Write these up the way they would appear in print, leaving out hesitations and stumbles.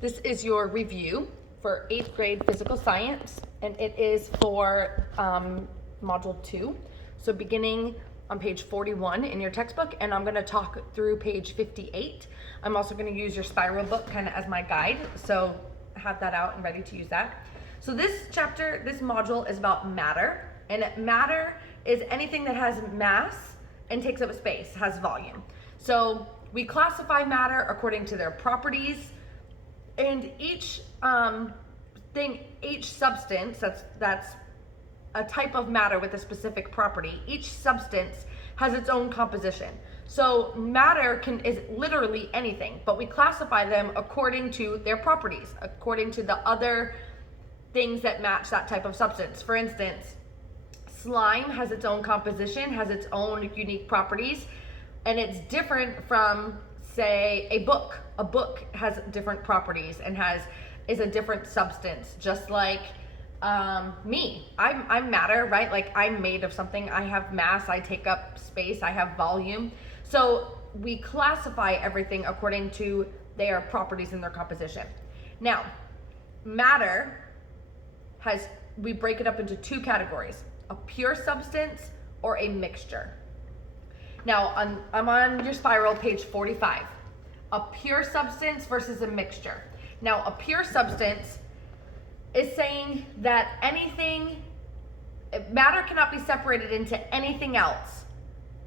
This is your review for 8th grade physical science, and it is for module 2. So beginning on page 41 in your textbook, and I'm going to talk through page 58. I'm also going to use your spiral book kind of as my guide, so have that out and ready to use that. So this chapter, this module is about matter, and matter is anything that has mass and takes up space, has volume. So we classify matter according to their properties, and each substance that's a type of matter with a specific property, each substance has its own composition. So matter is literally anything, but we classify them according to their properties, according to the other things that match that type of substance. For instance, slime has its own composition, has its own unique properties, and it's different from, say, a book. A book has different properties and is a different substance, just like me. I'm matter, right? Like, I'm made of something. I have mass, I take up space, I have volume. So we classify everything according to their properties and their composition. Now, matter we break it up into two categories: a pure substance or a mixture. Now, I'm on your spiral, page 45. A pure substance versus a mixture. Now, a pure substance is saying that matter cannot be separated into anything else.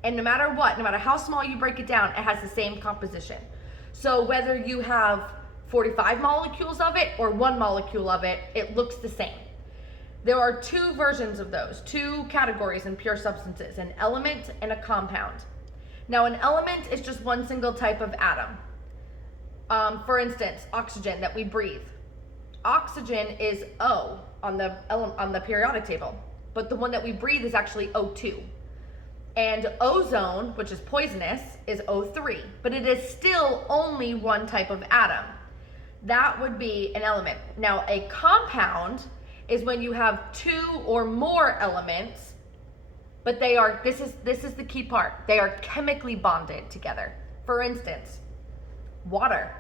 And no matter what, no matter how small you break it down, it has the same composition. So whether you have 45 molecules of it or 1 molecule of it, it looks the same. There are two versions of those, two categories in pure substances: an element and a compound. Now, an element is just one single type of atom. For instance, oxygen that we breathe. Oxygen is O on the periodic table, but the one that we breathe is actually O2. And ozone, which is poisonous, is O3, but it is still only one type of atom. That would be an element. Now, a compound is when you have two or more elements, but this is the key part, they are chemically bonded together. For instance, water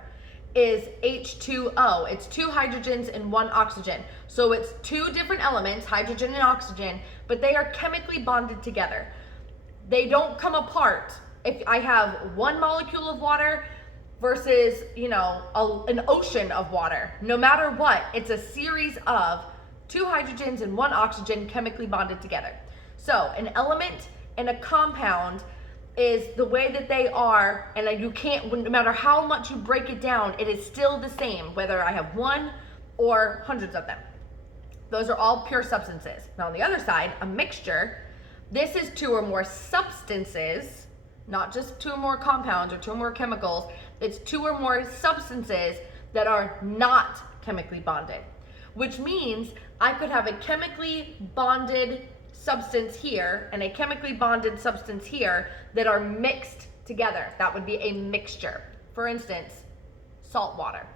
is H2O. It's 2 hydrogens and 1 oxygen. So it's two different elements, hydrogen and oxygen, but they are chemically bonded together. They don't come apart. If I have 1 molecule of water versus, an ocean of water, no matter what, it's a series of 2 hydrogens and 1 oxygen chemically bonded together. So an element and a compound is the way that they are, and you can't, no matter how much you break it down, it is still the same, whether I have 1 or hundreds of them. Those are all pure substances. Now on the other side, a mixture, this is 2 or more substances, not just 2 or more compounds or 2 or more chemicals. It's 2 or more substances that are not chemically bonded, which means I could have a chemically bonded substance here and a chemically bonded substance here that are mixed together. That would be a mixture. For instance, salt water.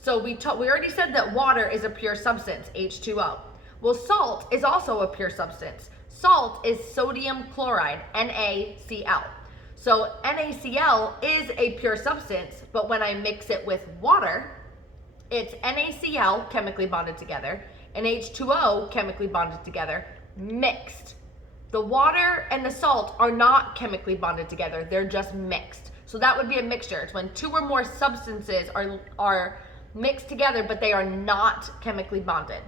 So we already said that water is a pure substance, H2O. Well, salt is also a pure substance. Salt is sodium chloride, NaCl. So NaCl is a pure substance, but when I mix it with water, it's NaCl chemically bonded together and H2O chemically bonded together, mixed. The water and the salt are not chemically bonded together, they're just mixed. So that would be a mixture. It's when 2 or more substances are mixed together, but they are not chemically bonded.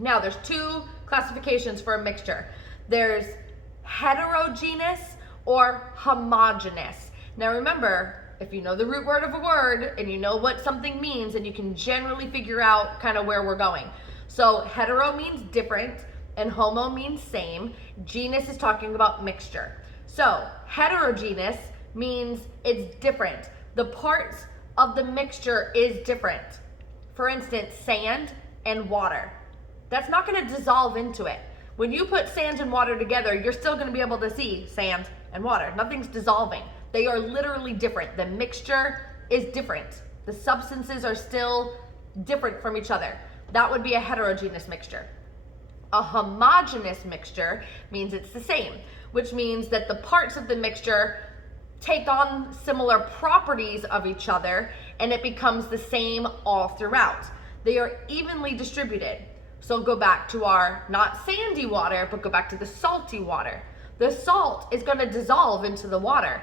Now, there's 2 classifications for a mixture. There's heterogeneous or homogeneous. Now remember, if you know the root word of a word and you know what something means, and you can generally figure out kind of where we're going. So hetero means different, and homo means same. Genus is talking about mixture. So heterogeneous means it's different. The parts of the mixture is different. For instance, sand and water. That's not going to dissolve into it. When you put sand and water together, you're still going to be able to see sand and water. Nothing's dissolving. They are literally different. The mixture is different. The substances are still different from each other. That would be a heterogeneous mixture. A homogeneous mixture means it's the same, which means that the parts of the mixture take on similar properties of each other and it becomes the same all throughout. They are evenly distributed. So go back to our not sandy water, but go back to the salty water. The salt is going to dissolve into the water.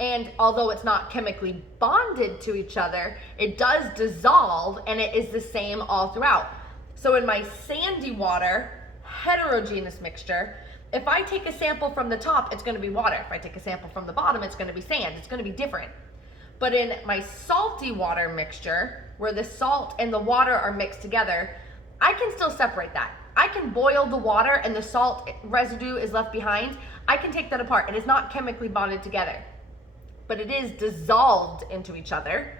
And although it's not chemically bonded to each other, it does dissolve and it is the same all throughout. So in my sandy water, heterogeneous mixture, if I take a sample from the top, it's going to be water. If I take a sample from the bottom, it's going to be sand. It's going to be different. But in my salty water mixture, where the salt and the water are mixed together, I can still separate that. I can boil the water and the salt residue is left behind. I can take that apart. It is not chemically bonded together, but it is dissolved into each other.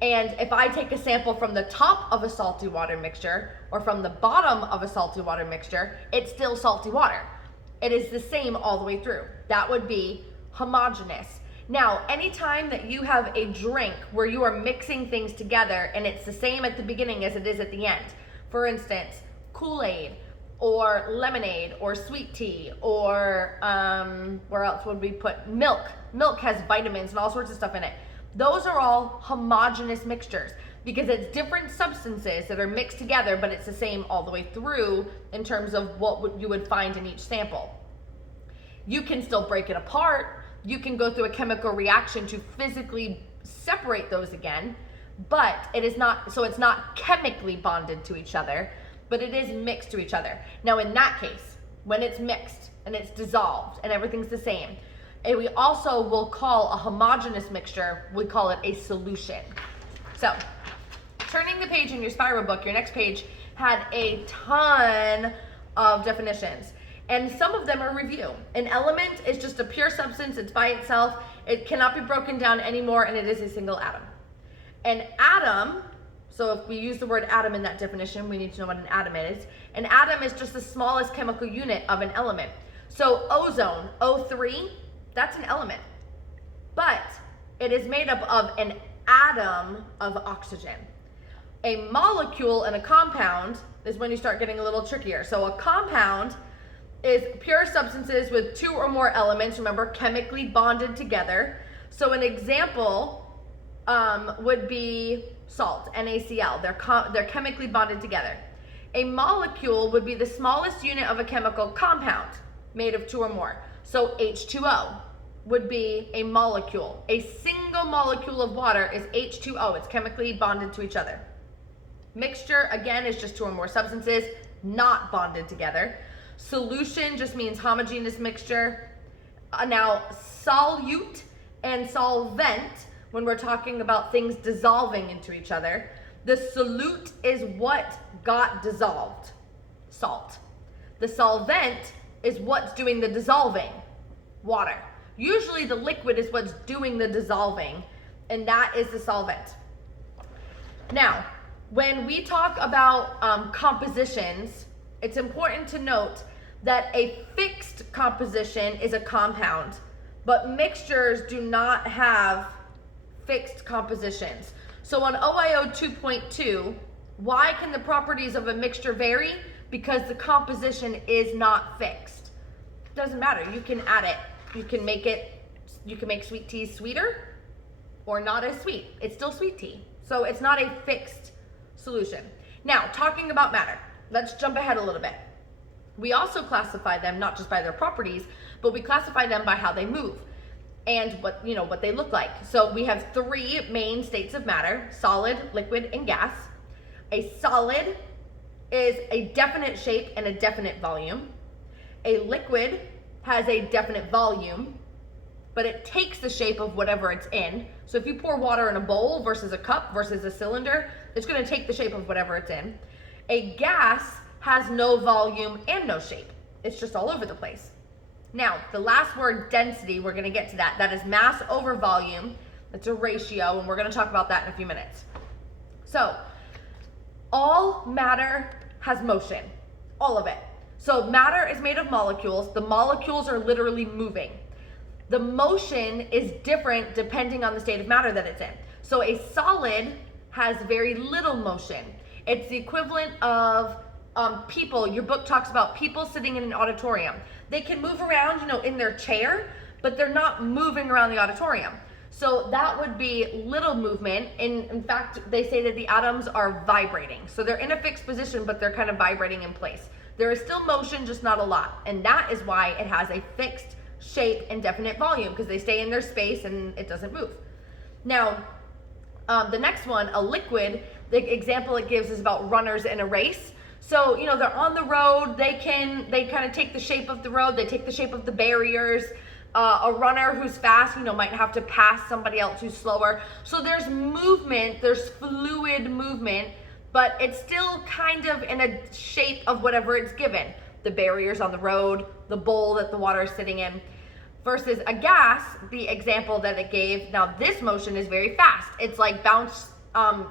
And if I take a sample from the top of a salty water mixture or from the bottom of a salty water mixture, it's still salty water. It is the same all the way through. That would be homogeneous. Now, anytime that you have a drink where you are mixing things together and it's the same at the beginning as it is at the end, for instance, Kool-Aid or lemonade or sweet tea or where else would we put milk? Milk has vitamins and all sorts of stuff in it. Those are all homogeneous mixtures because it's different substances that are mixed together, but it's the same all the way through in terms of what you would find in each sample. You can still break it apart. You can go through a chemical reaction to physically separate those again, but it is not, so it's not chemically bonded to each other, but it is mixed to each other. Now in that case, when it's mixed and it's dissolved and everything's the same, and we also will call a homogeneous mixture, we call it a solution. So turning the page in your spiral book, your next page had a ton of definitions. And some of them are review. An element is just a pure substance, it's by itself, it cannot be broken down anymore, and it is a single atom. An atom, so if we use the word atom in that definition, we need to know what an atom is. An atom is just the smallest chemical unit of an element. So ozone, O3, that's an element. But it is made up of an atom of oxygen. A molecule and a compound is when you start getting a little trickier. So a compound is pure substances with two or more elements, remember, chemically bonded together. So an example would be salt, NaCl. They're chemically bonded together. A molecule would be the smallest unit of a chemical compound made of two or more. So H2O would be a molecule. A single molecule of water is H2O. It's chemically bonded to each other. Mixture, again, is just two or more substances not bonded together. Solution just means homogeneous mixture. Now, solute and solvent, when we're talking about things dissolving into each other, the solute is what got dissolved, salt. The solvent is what's doing the dissolving, water. Usually the liquid is what's doing the dissolving, and that is the solvent. Now, when we talk about compositions, it's important to note that a fixed composition is a compound, but mixtures do not have fixed compositions. So on OIO 2.2, why can the properties of a mixture vary? Because the composition is not fixed. Doesn't matter, you can add it. You can make sweet tea sweeter or not as sweet. It's still sweet tea. So it's not a fixed solution. Now, talking about matter, let's jump ahead a little bit. We also classify them not just by their properties, but we classify them by how they move and what they look like. So we have three main states of matter: solid, liquid, and gas. A solid is a definite shape and a definite volume. A liquid has a definite volume, but it takes the shape of whatever it's in. So if you pour water in a bowl versus a cup versus a cylinder, it's going to take the shape of whatever it's in. A gas has no volume and no shape. It's just all over the place. Now, the last word, density, we're going to get to that. That is mass over volume. That's a ratio, and we're going to talk about that in a few minutes. So, all matter has motion, all of it. So matter is made of molecules. The molecules are literally moving. The motion is different depending on the state of matter that it's in. So a solid has very little motion. It's the equivalent of people. Your book talks about people sitting in an auditorium. They can move around, in their chair, but they're not moving around the auditorium. So that would be little movement. In fact, they say that the atoms are vibrating. So they're in a fixed position, but they're kind of vibrating in place. There is still motion, just not a lot. And that is why it has a fixed shape and definite volume, because they stay in their space and it doesn't move. Now, the next one, a liquid, the example it gives is about runners in a race. So, they're on the road, they kind of take the shape of the road, they take the shape of the barriers. A runner who's fast, might have to pass somebody else who's slower. So there's movement, there's fluid movement, but it's still kind of in a shape of whatever it's given. The barriers on the road, the bowl that the water is sitting in. Versus a gas, the example that it gave, now this motion is very fast. It's like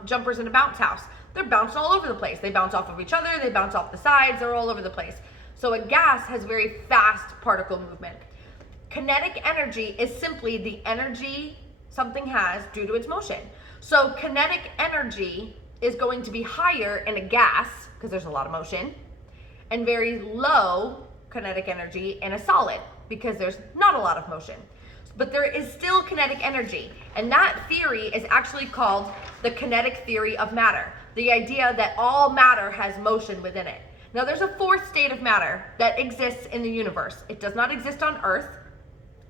jumpers in a bounce house. They're bouncing all over the place. They bounce off of each other, they bounce off the sides, they're all over the place. So a gas has very fast particle movement. Kinetic energy is simply the energy something has due to its motion. So kinetic energy is going to be higher in a gas, because there's a lot of motion, and very low kinetic energy in a solid, because there's not a lot of motion. But there is still kinetic energy, and that theory is actually called the kinetic theory of matter, the idea that all matter has motion within it. Now there's a fourth state of matter that exists in the universe. It does not exist on Earth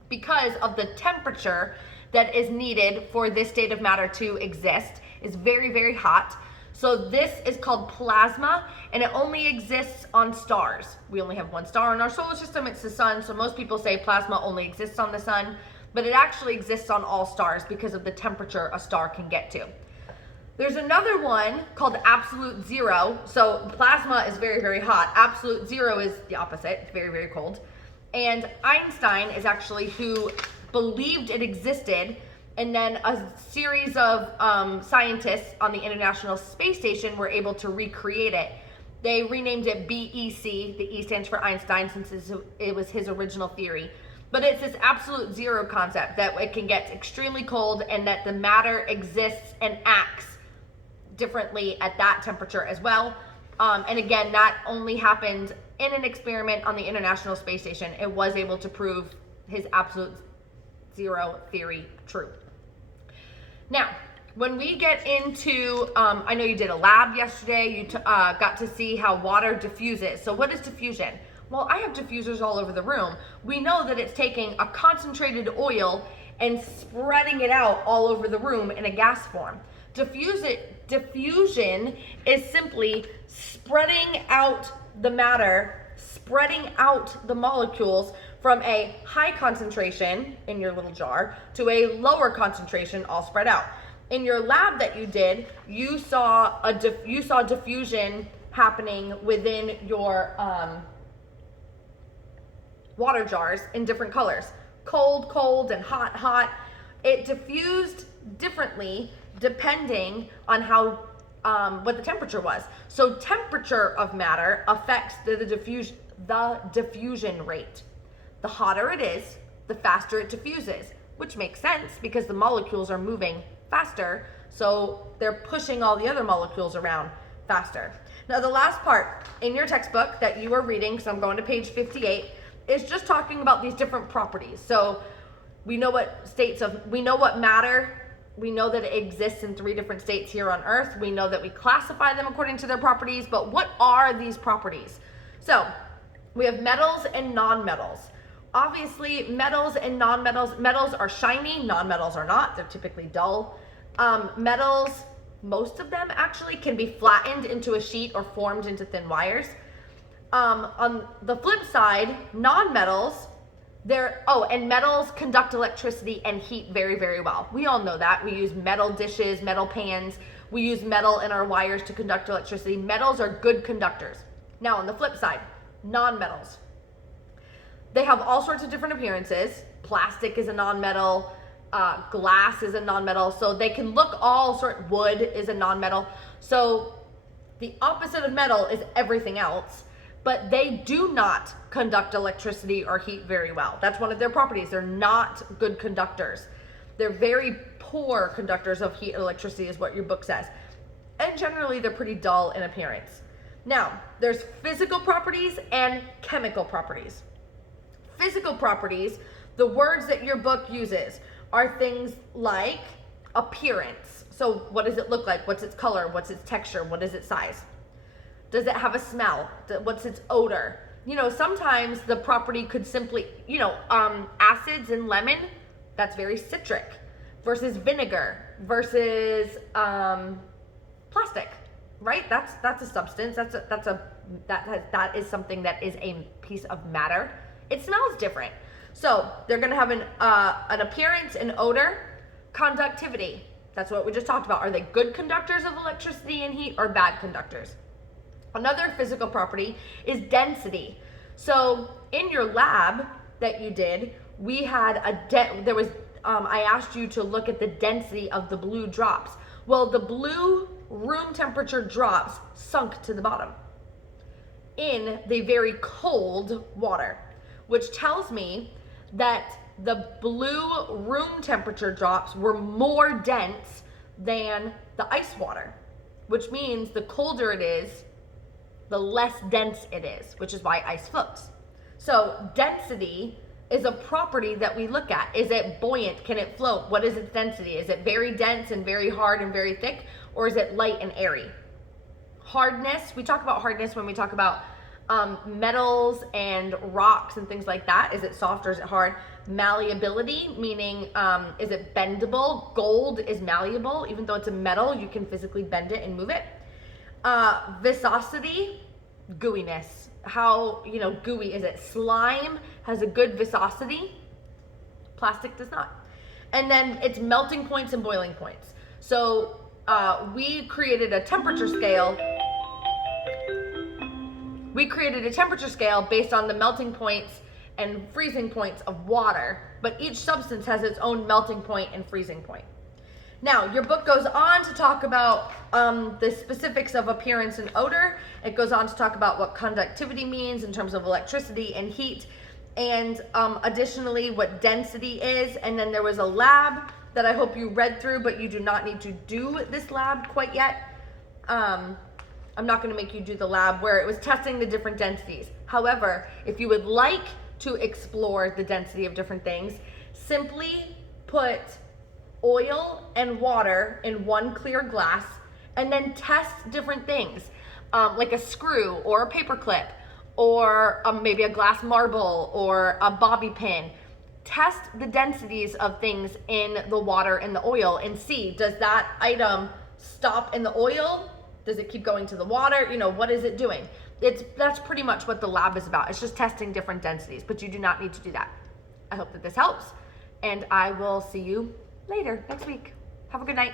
because of the temperature that is needed for this state of matter to exist. It's very, very hot. So this is called plasma, and it only exists on stars. We only have one star in our solar system, it's the sun. So most people say plasma only exists on the sun, but it actually exists on all stars because of the temperature a star can get to. There's another one called absolute zero. So plasma is very, very hot. Absolute zero is the opposite, it's very, very cold. And Einstein is actually who believed it existed, and then a series of scientists on the International Space Station were able to recreate it. They renamed it BEC, the E stands for Einstein, since it was his original theory. But it's this absolute zero concept, that it can get extremely cold and that the matter exists and acts differently at that temperature as well. And again, that only happened in an experiment on the International Space Station. It was able to prove his absolute zero theory true. Now, when we get into, I know you did a lab yesterday, you got to see how water diffuses. So what is diffusion? Well, I have diffusers all over the room. We know that it's taking a concentrated oil and spreading it out all over the room in a gas form. Diffusion is simply spreading out the matter, spreading out the molecules from a high concentration in your little jar to a lower concentration all spread out. In your lab that you did, you saw diffusion happening within your water jars in different colors. Cold, cold, and hot, hot. It diffused differently depending on how what the temperature was. So temperature of matter affects the diffusion rate. The hotter it is, the faster it diffuses, which makes sense because the molecules are moving faster, so they're pushing all the other molecules around faster. Now the last part in your textbook that you are reading, so I'm going to page 58, is just talking about these different properties. So we know what matter. We know that it exists in 3 different states here on Earth. We know that we classify them according to their properties, but what are these properties? So we have metals and nonmetals. Obviously, metals and nonmetals, metals are shiny, nonmetals are not. They're typically dull. Metals, most of them actually can be flattened into a sheet or formed into thin wires. On the flip side, nonmetals, and metals conduct electricity and heat very, very well. We all know that. We use metal dishes, metal pans. We use metal in our wires to conduct electricity. Metals are good conductors. Now, on the flip side, nonmetals. They have all sorts of different appearances. Plastic is a nonmetal. Glass is a nonmetal. So they can look wood is a nonmetal. So the opposite of metal is everything else. But they do not conduct electricity or heat very well. That's one of their properties. They're not good conductors. They're very poor conductors of heat and electricity is what your book says. And generally, they're pretty dull in appearance. Now, there's physical properties and chemical properties. Physical properties, the words that your book uses are things like appearance. So what does it look like? What's its color? What's its texture? What is its size? Does it have a smell? What's its odor? You know, sometimes the property could simply, acids in lemon, that's very citric, versus vinegar, versus plastic, right? That's a substance. That is something that is a piece of matter. It smells different. So they're gonna have an appearance, an odor, conductivity. That's what we just talked about. Are they good conductors of electricity and heat or bad conductors? Another physical property is density. So in your lab that you did, we had I asked you to look at the density of the blue drops. Well, the blue room temperature drops sunk to the bottom in the very cold water, which tells me that the blue room temperature drops were more dense than the ice water, which means the colder it is, the less dense it is, which is why ice floats. So density is a property that we look at. Is it buoyant? Can it float? What is its density? Is it very dense and very hard and very thick, or is it light and airy? Hardness, we talk about hardness when we talk about metals and rocks and things like that. Is it soft or is it hard? Malleability, meaning is it bendable? Gold is malleable. Even though it's a metal, you can physically bend it and move it. Viscosity, gooiness. How gooey is it? Slime has a good viscosity. Plastic does not. And then it's melting points and boiling points. So we created a temperature scale. We created a temperature scale based on the melting points and freezing points of water, but each substance has its own melting point and freezing point. Now, your book goes on to talk about the specifics of appearance and odor. It goes on to talk about what conductivity means in terms of electricity and heat, and additionally what density is. And then there was a lab that I hope you read through, but you do not need to do this lab quite yet. I'm not going to make you do the lab where it was testing the different densities. However, if you would like to explore the density of different things, simply put oil and water in one clear glass and then test different things, like a screw or a paper clip or maybe a glass marble or a bobby pin. Test the densities of things in the water and the oil and see, does that item stop in the oil? Does it keep going to the water? What is it doing? That's pretty much what the lab is about. It's just testing different densities, but you do not need to do that. I hope that this helps, and I will see you later next week. Have a good night.